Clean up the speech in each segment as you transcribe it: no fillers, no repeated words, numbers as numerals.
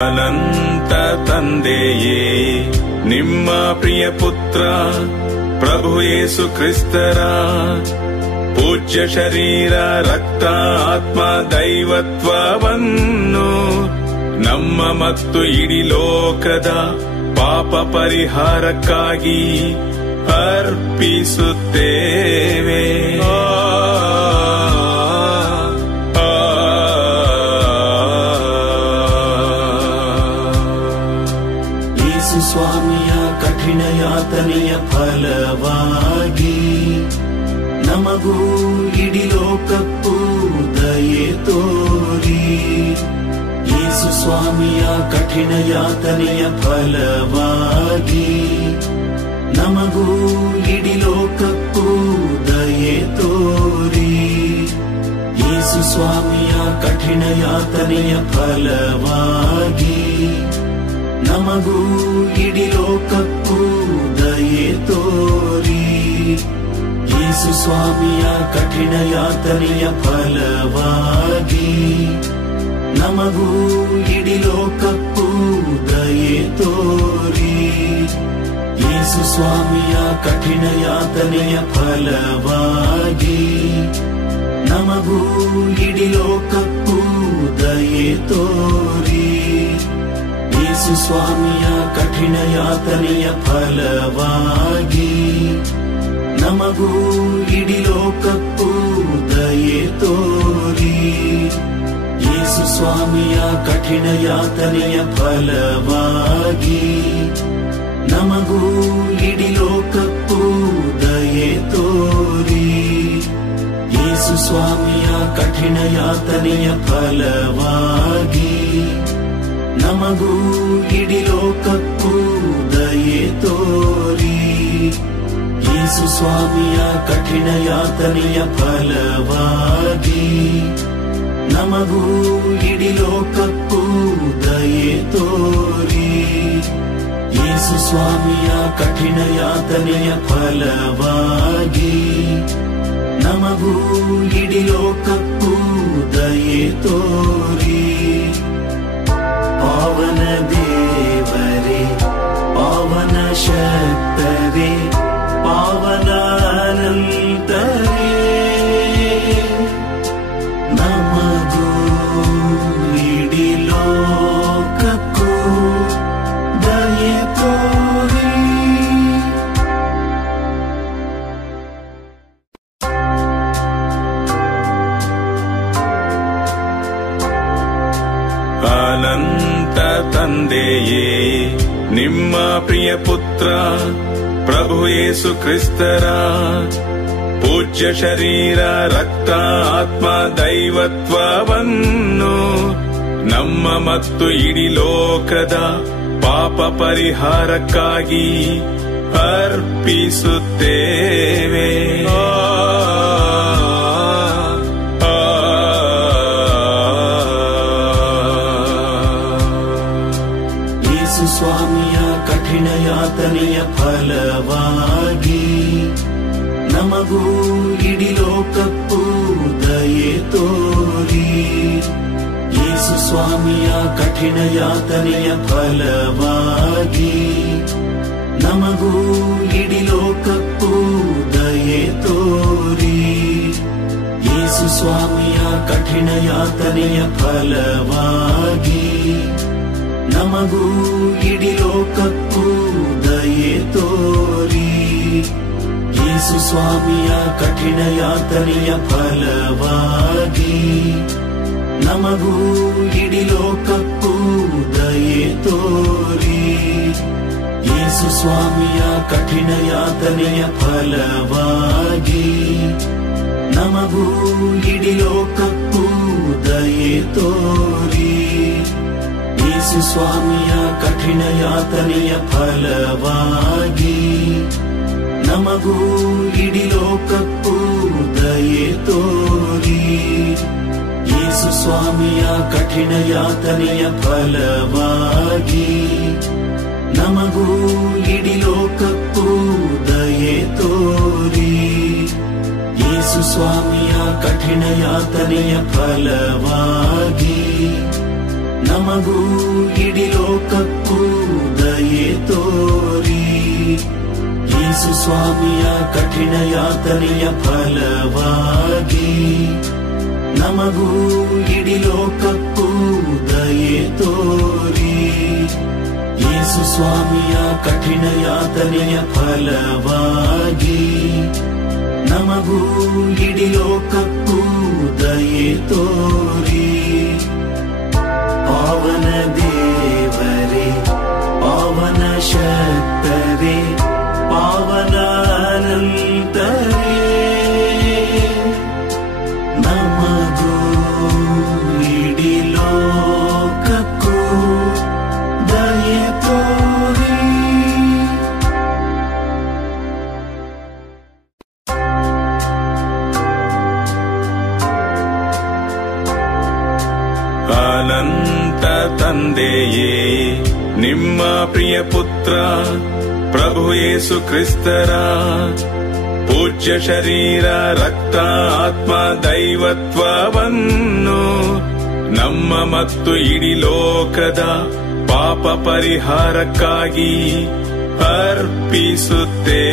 ಅನಂತ ತಂದೆಯೇ, ನಿಮ್ಮ ಪ್ರಿಯ ಪುತ್ರ ಪ್ರಭು ಯೇಸು ಕ್ರಿಸ್ತರ ಪೂಜ್ಯ ಶರೀರ ರಕ್ತ ಆತ್ಮ ದೈವತ್ವವನ್ನು ನಮ್ಮ ಮತ್ತು ಇಡೀ ಲೋಕದ ಪಾಪ ಪರಿಹಾರಕ್ಕಾಗಿ ಅರ್ಪಿಸುತ್ತೇವೆ. ಯೇಸು ಸ್ವಾಮಿಯ ಕಠಿಣ ಯಾತನೆಯ ಫಲವಾಗಿ ನಮಗೂ ಇಡೀ ಲೋಕಕ್ಕೂ ದಯೆ ತೋರಿ. ಯೇಸು ಸ್ವಾಮಿಯ ಕಠಿಣ ಯಾತನೆಯ ಫಲವಾಗಿ ನಮಗೂ ಇಡೀ ಲೋಕಕ್ಕೂ ದಯೆ ತೋರಿ. ಯೇಸು ಸ್ವಾಮಿಯ ಕಠಿಣ ಯಾತನೆಯ ಫಲವಾಗಿ ನಮಗೂ ಇಡೀ ಲೋಕಕ್ಕೂ ದಯೆ ತೋರಿ. ಯೇಸು ಸ್ವಾಮಿಯ ಕಠಿಣ ಯಾತನೆಯ ಫಲವಾಗಿ ನಮಗೂ ಇಡೀ ಲೋಕಕ್ಕೂ ದಯೆ ತೋರಿ. ಯೇಸು ಸ್ವಾಮಿಯ ಕಠಿಣ ಯಾತನೆಯ ಫಲವಾಗಿ ನಮಗೂ ಇಡೀ ಲೋಕಕ್ಕೂ ದಯೆ ತೋರಿ. ಯೇಸು ಸ್ವಾಮಿಯ ಕಠಿಣ ಯಾತನೆಯ ಫಲವಾಗಿ ನಮಗೂ ಇಡೀ ಲೋಕಕ್ಕೂ ದಯೆ ತೋರಿ. ಯೇಸು ಸ್ವಾಮಿಯ ಕಠಿಣ ಯಾತನೆಯ ಫಲವಾಗಿ ನಮಗೂ ಇಡೀ ಲೋಕಕ್ಕೂ ದಯೆ ತೋರಿ. ಯೇಸು ಸ್ವಾಮಿಯ ಕಠಿಣ ಯಾತನೆಯ ಫಲವಾಗಿ ನಮಗೂ ಇಡೀ ಲೋಕಕ್ಕೂ ದಯೆ ತೋರಿ. ಯೇಸು ಸ್ವಾಮಿಯ ಕಠಿಣ ಯಾತನೆಯ ಫಲವಾಗಿ ನಮಗೂ ಇಡೀ ಲೋಕಕ್ಕೂ ದಯೆ ತೋರಿ. ಯೇಸು ಸ್ವಾಮಿಯ ಕಠಿಣ ಯಾತನೆಯ ಫಲವಾಗಿ ನಮಗೂ ಇಡೀ ಲೋಕಕ್ಕೂ ದಯೆ ತೋರಿ. ಪಾವನ ದೇವರೇ, ಪಾವನ ಶಕ್ತರೇ, ಪಾವನ ಅನಂತರೇ, ನಮಗೂ ಇಡೀ ಲೋಕಕ್ಕೂ ದಯೆ ತೋರಿ. ಅನಂತ ತಂದೆಯೇ, ನಿಮ್ಮ ಪ್ರಿಯ ಪುತ್ರ ಪ್ರಭು ಯೇಸು ಕ್ರಿಸ್ತರ ಪೂಜ್ಯ ಶರೀರ ರಕ್ತ ಆತ್ಮ ದೈವತ್ವವನ್ನು ನಮ್ಮ ಮತ್ತು ಇಡೀ ಲೋಕದ ಪಾಪ ಪರಿಹಾರಕ್ಕಾಗಿ ಅರ್ಪಿಸುತ್ತೇವೆ. ಯೇಸು ಸ್ವಾಮಿಯ ಕಠಿಣ ಯಾತನೆಯ ಫಲವಾಗಿ ನಮಗೂ ಇಡೀ ಲೋಕಕ್ಕೂ ದಯೆ ತೋರಿ. ಯೇಸು ಸ್ವಾಮಿಯ ಕಠಿಣ ಯಾತನೆಯ ಫಲವಾಗಿ ನಮಗೂ ಇಡೀ ಲೋಕಕ್ಕೂ ದಯೆ ತೋರಿ. ಯೇಸು ಸ್ವಾಮಿಯ ಕಠಿಣ ಯಾತನೆಯ ಫಲವಾಗಿ ನಮಗೂ ಇಡೀ ಲೋಕಕ್ಕೂ ದಯೆ ತೋರಿ. ಯೇಸು ಸ್ವಾಮಿಯ ಕಠಿಣ ಯಾತನೆಯ ಫಲವಾಗಿ ನಮಗೂ ಇಡೀ ಲೋಕಕ್ಕೂ ದಯೆ ತೋರಿ. ಯೇಸು ಸ್ವಾಮಿಯ ಕಠಿಣ ಯಾತನೆಯ ಫಲವಾಗಿ ನಮಗೂ ಇಡೀ ಲೋಕಕ್ಕೂ ದಯೆ ತೋರಿ. ಯೇಸು ಸ್ವಾಮಿಯ ಕಠಿಣ ಯಾತನೆಯ ಫಲವಾಗಿ ನಮಗೂ ಇಡೀ ಲೋಕಕ್ಕೂ ದಯೆ ತೋರಿ. ಯೇಸು ಸ್ವಾಮಿಯ ಕಠಿಣ ಯಾತನೆಯ ಫಲವಾಗಿ ನಮಗೂ ಇಡೀ ಲೋಕಕ್ಕೂ ದಯೆ ತೋರಿ. ಯೇಸು ಸ್ವಾಮಿಯ ಕಠಿಣ ಯಾತನೆಯ ಫಲವಾಗಿ ನಮಗೂ ಇಡೀ ಲೋಕಕ್ಕೂ ದಯೆ ತೋರಿ. ಯೇಸು ಸ್ವಾಮಿಯ ಕಠಿಣ ಯಾತನೆಯ ಫಲವಾಗಿ ನಮಗೂ ಇಡೀ ಲೋಕಕ್ಕೂ ದಯೆ ತೋರಿ. ಯೇಸು ಸ್ವಾಮಿಯ ಕಠಿಣ ಯಾತನೆಯ ಫಲವಾಗಿ ನಮಗೂ ಇಡೀ ಲೋಕಕ್ಕೂ ದಯೆ ತೋರಿ. ಪಾವನ ದೇವರೇ, ಪಾವನ ಶಕ್ತರೇ, ಪಾವನ ಅನಂತರೇ, ನಮಗೂ ಇಡೀ ಲೋಕಕ್ಕೂ ದಯೆ ತೋರಿ. ಅನಂತ ತಂದೆಯೇ, ನಿಮ್ಮ ಪ್ರಿಯ ಪುತ್ರ ಪ್ರಭು ಯೇಸು ಕ್ರಿಸ್ತರ ಪೂಜ್ಯ ಶರೀರ, ರಕ್ತ, ಆತ್ಮ, ದೈವತ್ವವನ್ನು ನಮ್ಮ ಮತ್ತು ಇಡೀ ಲೋಕದ ಪಾಪ ಪರಿಹಾರಕ್ಕಾಗಿ ಅರ್ಪಿಸುತ್ತೇವೆ.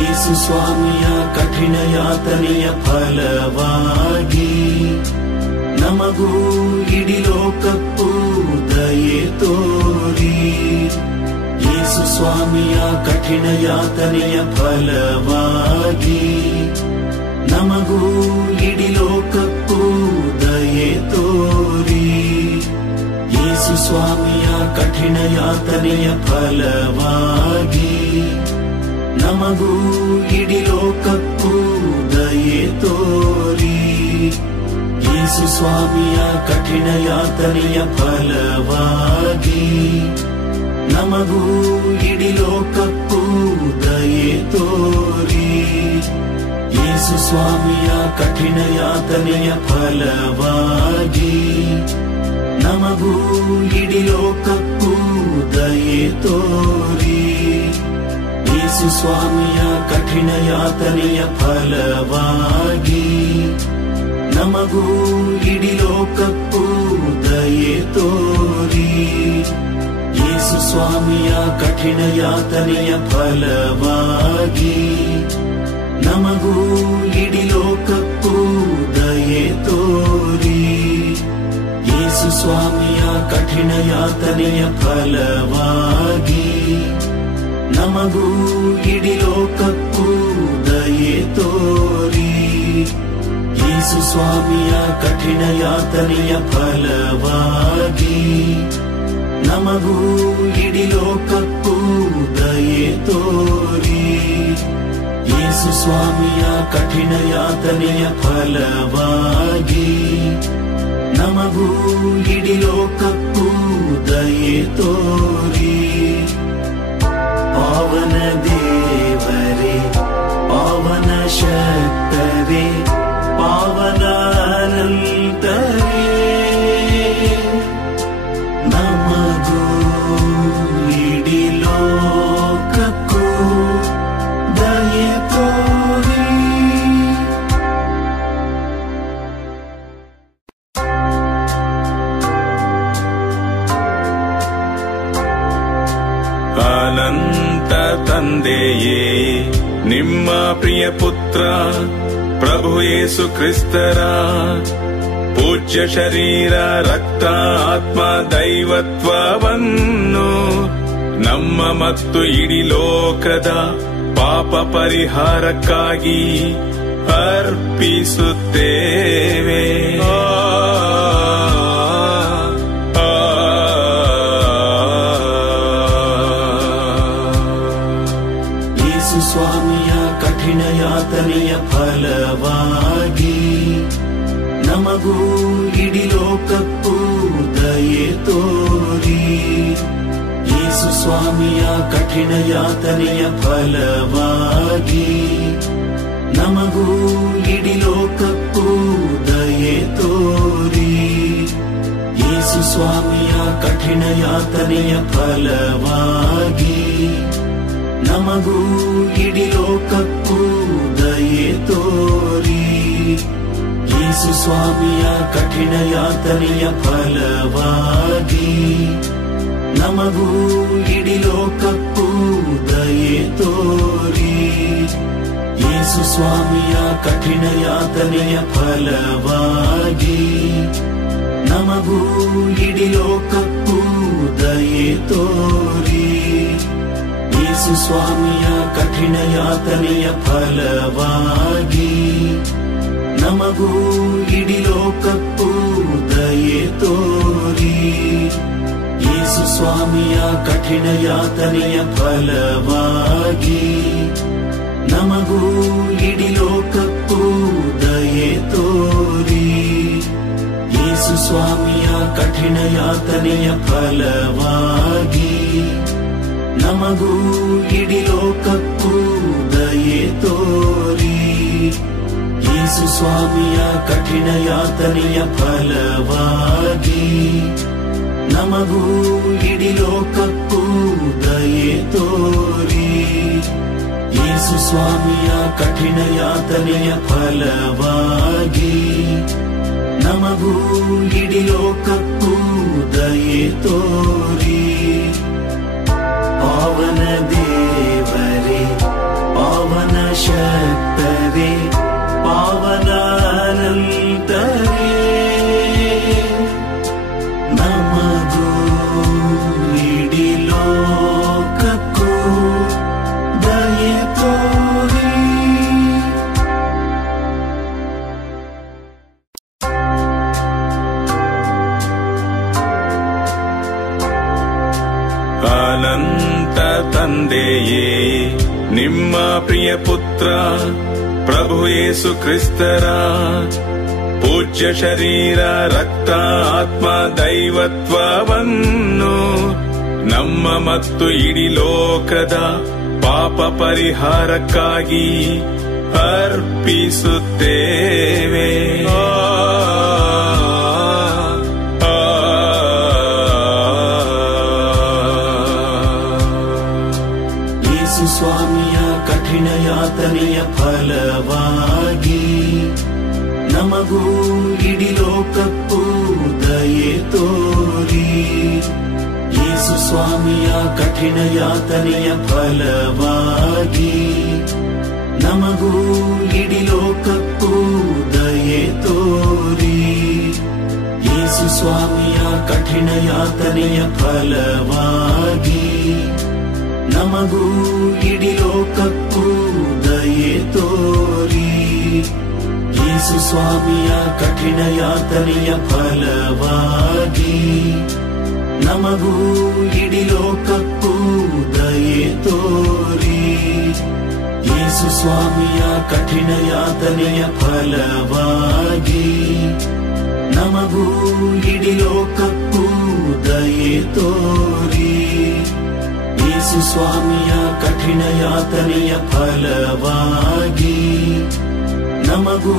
ಯೇಸು ಸ್ವಾಮಿಯ ಕಠಿಣ ಯಾತನೆಯ ಫಲವಾಗಿ ನಮಗೂ ಇಡೀ ಲೋಕಕ್ಕೂ ದಯೆ ತೋರಿ. ಯೇಸು ಸ್ವಾಮಿಯ ಕಠಿಣ ಯಾತನೆಯ ಫಲವಾಗಿ ನಮಗೂ ಇಡೀ ಲೋಕಕ್ಕೂ ದಯೆ ತೋರಿ. ಯೇಸು ಸ್ವಾಮಿಯ ಕಠಿಣ ಯಾತನೆಯ ಫಲವಾಗಿ ನಮಗೂ ಇಡೀ ಲೋಕಕ್ಕೂ ದಯೆ ತೋರಿ. ಯೇಸು ಸ್ವಾಮಿಯ ಕಠಿಣ ಯಾತನೆಯ ಫಲವಾಗಿ ನಮಗೂ ಇಡೀ ಲೋಕಕ್ಕೂ ದಯೆ ತೋರಿ. ಯೇಸು ಸ್ವಾಮಿಯ ಕಠಿಣ ಯಾತನೆಯ ಫಲವಾಗಿ ನಮಗೂ ಇಡೀ ಲೋಕಕ್ಕೂ ದಯೆ ತೋರಿ. ಯೇಸು ಸ್ವಾಮಿಯ ಕಠಿಣ ಯಾತನೆಯ ಫಲವಾಗಿ ನಮಗೂ ಇಡೀ ಲೋಕಕ್ಕೂ ದಯೆ ತೋರಿ. ಯೇಸು ಸ್ವಾಮಿಯ ಕಠಿಣ ಯಾತನೆಯ ಫಲವಾಗಿ ನಮಗೂ ಇಡೀ ಲೋಕಕ್ಕೂ ದಯೆ ತೋರಿ. ಯೇಸು ಸ್ವಾಮಿಯ ಕಠಿಣ ಯಾತನೆಯ ಫಲವಾಗಿ ನಮಗೂ ಇಡೀ ಲೋಕಕ್ಕೂ ದಯೆ ತೋರಿ. ಯೇಸು ಸ್ವಾಮಿಯ ಕಠಿಣ ಯಾತನೆಯ ಫಲವಾಗಿ ನಮಗೂ ಇಡೀ ಲೋಕಕ್ಕೂ ದಯೆ ತೋರಿ. ಯೇಸು ಸ್ವಾಮಿಯ ಕಠಿಣ ಯಾತನೆಯ ಫಲವಾಗಿ ನಮಗೂ ಇಡೀ ಲೋಕಕ್ಕೂ ದಯೆ ತೋರಿ. ಪಾವನ ದೇವರೇ, ಪಾವನ ಶಕ್ತರೇ, ಪಾವನ ಅನಂತರೇ, ನಮಗೂ ಇಡೀ ಲೋಕಕ್ಕೂ ದಯೆ ತೋರಿ. ಅನಂತ ತಂದೆಯೇ, ನಿಮ್ಮ ಪ್ರಿಯ ಪುತ್ರ ಪ್ರಭು ಯೇಸು ಕ್ರಿಸ್ತರ ಪೂಜ್ಯ ಶರೀರ, ರಕ್ತ, ಆತ್ಮ, ದೈವತ್ವವನ್ನು ನಮ್ಮ ಮತ್ತು ಇಡೀ ಲೋಕದ ಪಾಪ ಪರಿಹಾರಕ್ಕಾಗಿ ಅರ್ಪಿಸುತ್ತೇವೆ. ಯೇಸು ಸ್ವಾಮಿಯ ಕಠಿಣ ಯಾತನೆಯ ಫಲವಾಗಿ ನಮಗೂ ಇಡೀ ಲೋಕಕ್ಕೂ ದಯೆ ತೋರಿ. ಯೇಸು ಸ್ವಾಮಿಯ ಕಠಿಣ ಯಾತನೆಯ ಫಲವಾಗಿ ನಮಗೂ ಇಡೀ ಲೋಕಕ್ಕೂ ದಯೆ ತೋರಿ. ಯೇಸು ಸ್ವಾಮಿಯ ಕಠಿಣ ಯಾತನೆಯ ಫಲವಾಗಿ ನಮಗೂ ಇಡೀ ಲೋಕಕ್ಕೂ ದಯೆ ತೋರಿ. ಯೇಸು ಸ್ವಾಮಿಯ ಕಠಿಣ ಯಾತನೆಯ ಫಲವಾಗಿ ನಮಗೂ ಇಡೀ ಲೋಕಕ್ಕೂ ದಯೆ ತೋರಿ. ಯೇಸು ಸ್ವಾಮಿಯ ಕಠಿಣ ಯಾತನೆಯ ಫಲವಾಗಿ ನಮಗೂ ಇಡೀ ಲೋಕಕ್ಕೂ ದಯೆ ತೋರಿ. ಯೇಸು ಸ್ವಾಮಿಯ ಕಠಿಣ ಯಾತನೆಯ ಫಲವಾಗಿ ನಮಗೂ ಇಡೀ ಲೋಕಕ್ಕೂ ದಯೆ ತೋರಿ. ಯೇಸು ಸ್ವಾಮಿಯ ಕಠಿಣ ಯಾತನೆಯ ಫಲವಾಗಿ ನಮಗೂ ಇಡೀ ಲೋಕಕ್ಕೂ ದಯೆ ತೋರಿ. ಯೇಸು ಸ್ವಾಮಿಯ ಕಠಿಣ ಯಾತನೆಯ ಫಲವಾಗಿ ನಮಗೂ ಇಡೀ ಲೋಕಕ್ಕೂ ದಯೆ ತೋರಿ. ಯೇಸು ಸ್ವಾಮಿಯ ಕಠಿಣ ಯಾತನೆಯ ಫಲವಾಗಿ ನಮಗೂ ಇಡೀ ಲೋಕಕ್ಕೂ ದಯೆ ತೋರಿ. ಯೇಸು ಸ್ವಾಮಿಯ ಕಠಿಣ ಯಾತನೆಯ ಫಲವಾಗಿ ನಮಗೂ ಇಡೀ ಲೋಕಕ್ಕೂ ದಯೆ ತೋರಿ. ಪಾವನ ದೇವರೇ, ಪಾವನ ಶಕ್ತರೇ, ಪಾವನ ಅನಂತರೇ, ನಮಗೂ ಇಡೀ ಲೋಕಕ್ಕೂ ದಯೆ ತೋರಿ. ಅನಂತ ತಂದೆಯೇ, ನಿಮ್ಮ ಪ್ರಿಯ ಪುತ್ರ ಪ್ರಭು ಯೇಸು ಕ್ರಿಸ್ತರ ಪೂಜ್ಯ ಶರೀರ, ರಕ್ತ, ಆತ್ಮ, ದೈವತ್ವವನ್ನು ನಮ್ಮ ಮತ್ತು ಇಡೀ ಲೋಕದ ಪಾಪ ಪರಿಹಾರಕ್ಕಾಗಿ ಅರ್ಪಿಸುತ್ತೇವೆ. ಯೇಸು ಸ್ವಾಮಿಯ ಕಠಿಣ ಯಾತನೆಯ ಫಲವಾಗಿ ನಮಗೂ ಇಡೀ ಲೋಕಕ್ಕೂ ದಯೆ ತೋರಿ. ಯೇಸು ಸ್ವಾಮಿಯ ಕಠಿಣ ಯಾತನೆಯ ಫಲವಾಗಿ ನಮಗೂ ಇಡೀ ಲೋಕಕ್ಕೂ ದಯೆ ತೋರಿ. ಯೇಸು ಸ್ವಾಮಿಯ ಕಠಿಣ ಯಾತನೆಯ ಫಲವಾಗಿ ನಮಗೂ ಇಡೀ ಲೋಕಕ್ಕೂ ದಯೆ ತೋರಿ. ಯೇಸು ಸ್ವಾಮಿಯ ಕಠಿಣ ಯಾತನೆಯ ಫಲವಾಗಿ ನಮಗೂ ಇಡೀ ಲೋಕಕ್ಕೂ ದಯೆ ತೋರಿ. ಯೇಸು ಸ್ವಾಮಿಯ ಕಠಿಣ ಯಾತನೆಯ ಫಲವಾಗಿ ನಮಗೂ ಇಡೀ ಲೋಕಕ್ಕೂ ದಯೆ ತೋರಿ. ಯೇಸು ಸ್ವಾಮಿಯ ಕಠಿಣ ಯಾತನೆಯ ಫಲವಾಗಿ ನಮಗೂ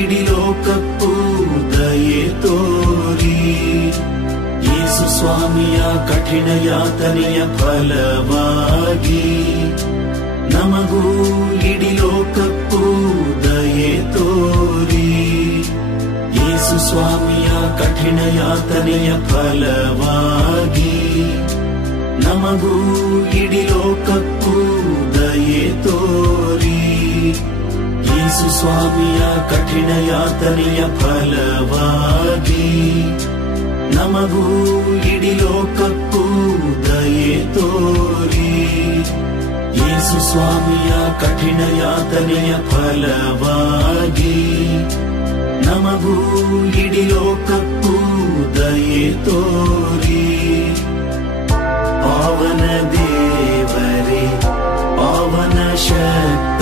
ಇಡೀ ಲೋಕಕ್ಕೂ ದಯೆ ತೋರಿ. ಯೇಸು ಸ್ವಾಮಿಯ ಕಠಿಣ ಯಾತನೆಯ ಫಲವಾಗಿ ನಮಗೂ ಇಡೀ ಲೋಕಕ್ಕೂ ದಯೆ ತೋರಿ. ಯೇಸು ಸ್ವಾಮಿಯ ಕಠಿಣ ಯಾತನೆಯ ಫಲವಾಗಿ ನಮಗೂ ಇಡೀ ಲೋಕಕ್ಕೂ ದಯೆ ತೋರಿ. ಯೇಸು ಸ್ವಾಮಿಯ ಕಠಿಣ ಯಾತನೆಯ ಫಲವಾಗಿ ನಮಗೂ ಇಡೀ ಲೋಕಕ್ಕೂ ದಯೆ ತೋರಿ. ಯೇಸು ಸ್ವಾಮಿಯ ಕಠಿಣ ಯಾತನೆಯ ಫಲವಾಗಿ ನಮಗೂ ಇಡೀ ಲೋಕಕ್ಕೂ ದಯೆ ತೋರಿ. ಪಾವನ ದೇವರೇ, ಪಾವನ ಶಕ್ತಿ